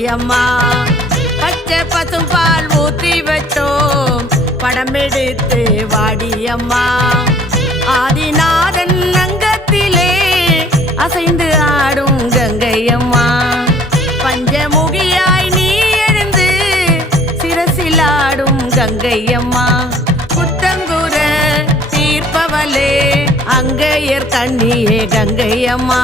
வாடியம்மா. பச்சை பசும்பால் ஊற்றி வச்சோம் படமெடுத்து வாடியம்மா. ஆதிநாதன் அங்கத்திலே அசைந்து ஆடும் கங்கையம்மா. பஞ்சமுகியாய் நீ எழுந்து சிரசில் ஆடும் கங்கையம்மா. புத்தங்குற தீர்ப்பவளே அங்கையர் கண்ணியே கங்கையம்மா.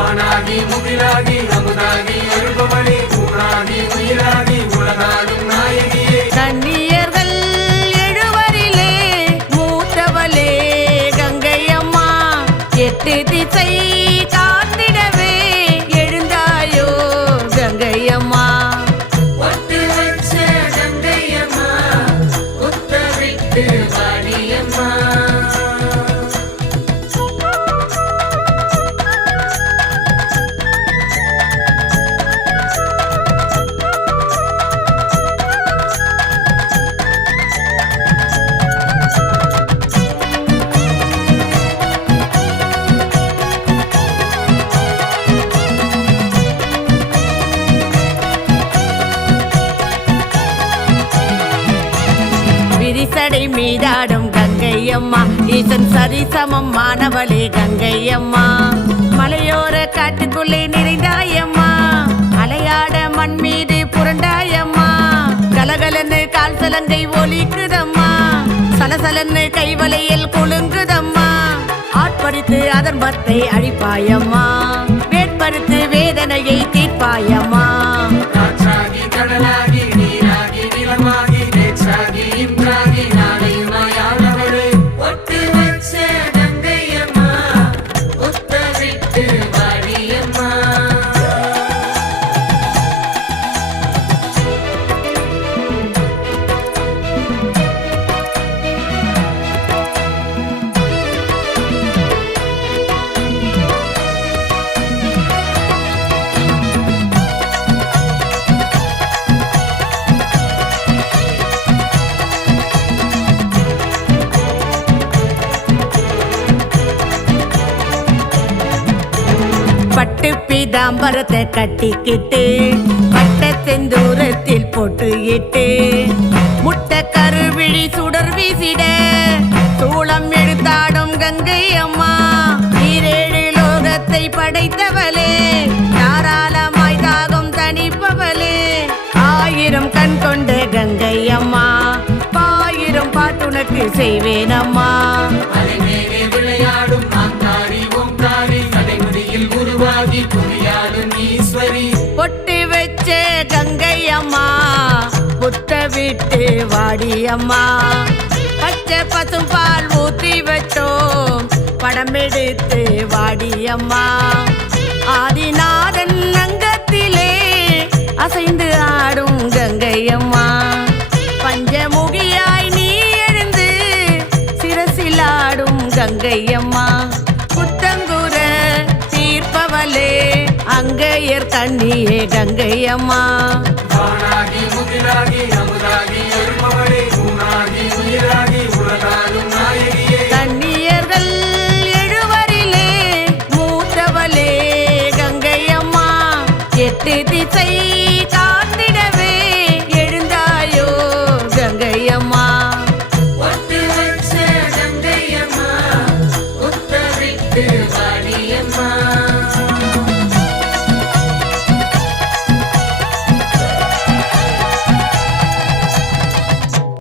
ஆனாகி முகிலாகி அமுதாகி அருள்பவளே ஊனாகி உயிராகி உலகாடும் நாயகியே. கண்ணியர்கள் எழுவரிலே மூத்தவளே கங்கையம்மா. எட்டு திசை காத்திடவே எழுந்தாயோ கங்கையம்மா. ஒட்டு வச்ச கங்கையம்மா உத்தரிட்டு வாடியம்மா. விரிசடை மீதாடும் கங்கையம்மா. ஈசன் சரிசமம் மாணவளே கங்கையம்மா. மலையோர காட்டுக்குள்ளே நிறைந்தாயம்மா. அலையாட மண் மீது புரண்டாயம்மா. கலகலன்னு கால் சலங்கை ஒலிக்குதம்மா. சலசலன்னு கைவளையில் குலுங்குதம்மா. ஆட்பறித்து அதன் பத்தை அழிப்பாயம்மா. வேட்பறுத்து வேதனையை தீர்ப்பாயம்மா. காற்றாகி கடலாகி நீராகி நிலமாகி நேற்றாகி இன்றாகி நாளையுமாயானவளே. ஒட்டு வச்ச கங்கையம்மா உத்தரிட்டு வாடியம்மா. பட்டு பீதாம்பரத்தை கட்டிக்கிட்டு பட்ட செந்தூரத்தில் போட்டு இட்டு முட்டை கருவிழி சுடர் வீசிட சூளம் எடுத்தாடும் கங்கை அம்மா. ஈரேழு லோகத்தை படைத்தவளே தாராளமாய் தாகம் தணிப்பவளே. ஆயிரம் கண் கொண்ட கங்கை அம்மா. ஆயிரம் பாட்டுனக்கு செய்வேனம்மா. அலைமேலே விளையாடும் ஆங்காரி ஓங்காரி கடைமுடியில் உருவாகி புரியாடும் ஈஸ்வரி. பொட்டு வச்ச கங்கையம்மா புத்த விட்டு வாடியம்மா. பச்சை பசும்பால் ஊற்றி வச்சோம் படமெடுத்து வாடியம்மா. ஆதிநாதன் அங்கத்திலே அசைந்து ஆடும் கங்கையம்மா. பஞ்சமுகியாய் நீ எழுந்து சிரசில் ஆடும் கங்கையம்மா. புத்தங்குற தீர்ப்பவளே அங்கையர் கண்ணியே கங்கையம்மா. ஆனாகி முகிலாகி அமுதாகி அருள்பவளே ஊனாகி உயிராகி உலகாடும் நாயகியே. கண்ணியர்கள் எழுவரிலே மூத்தவளே கங்கையம்மா. எட்டு திசை